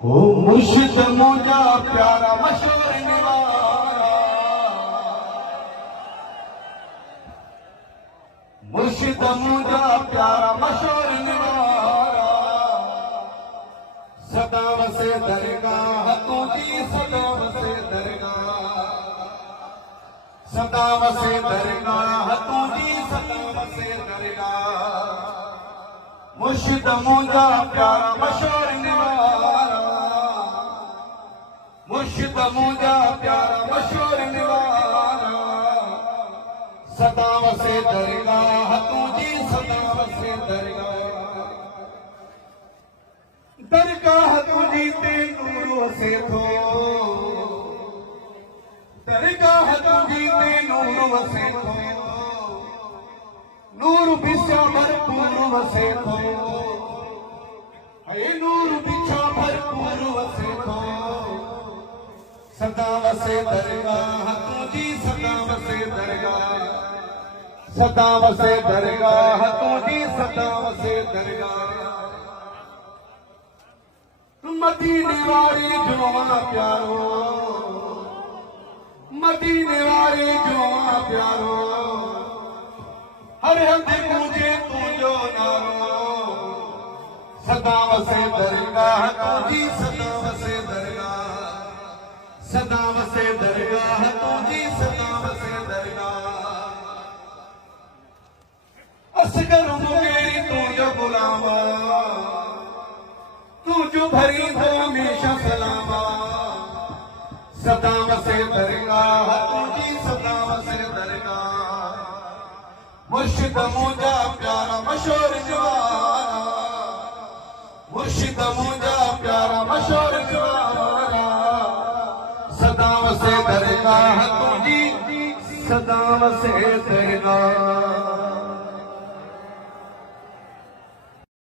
हो मुर्शिद मुझा प्यारा मशहूर निवारा, मुर्शिद मुझा प्यारा मशहूर निवारा, सदा वसे दरगाह तुझी सदा वसे दरगाह, सदा वसे दरगाह तुझी सदा वसे दरगाह, मुर्शिद मुझा प्यारा मशहूर निवारा, मुर्शिद मुझा प्यारा मशहूर निवारा, सदा वसे दरगाह तुझी सदा वसे दरगाह, दरगाह तुझी ते नूर वसे थो, दरगाह तुझी ते नूर वसे थो, नूर बिछा भरपूर वसे थो, हे नूर बिछा भरपूर वसे थो, सदा वसे दरगाह तुझी सदा वसे दरगाह, सदा वसे दरगाह तुझी सदा वसे दरगाह, मदीने वाली जुआ प्यारो, मदीने वाली जुआ प्यारो, हर हंध मुझे तुझो नारो, सदा वसे दरगाह तुझी सदा वसे दरगाह, सदा वसे दरगाह तुझी सदा वसे दरगाह, असगर मुगेरी तुझो गुलामा, तुझो भरी हो हमेशा सलामा, सदा वसे दरगाह तुझी सदा वसे दरगाह, मुर्शिद मुझा प्यारा मशहूर निवारा, मुर्शिद मुझा प्यारा मशहूर निवारा, सदा वसे दरगाह तुझी सदा वसे दरगाह।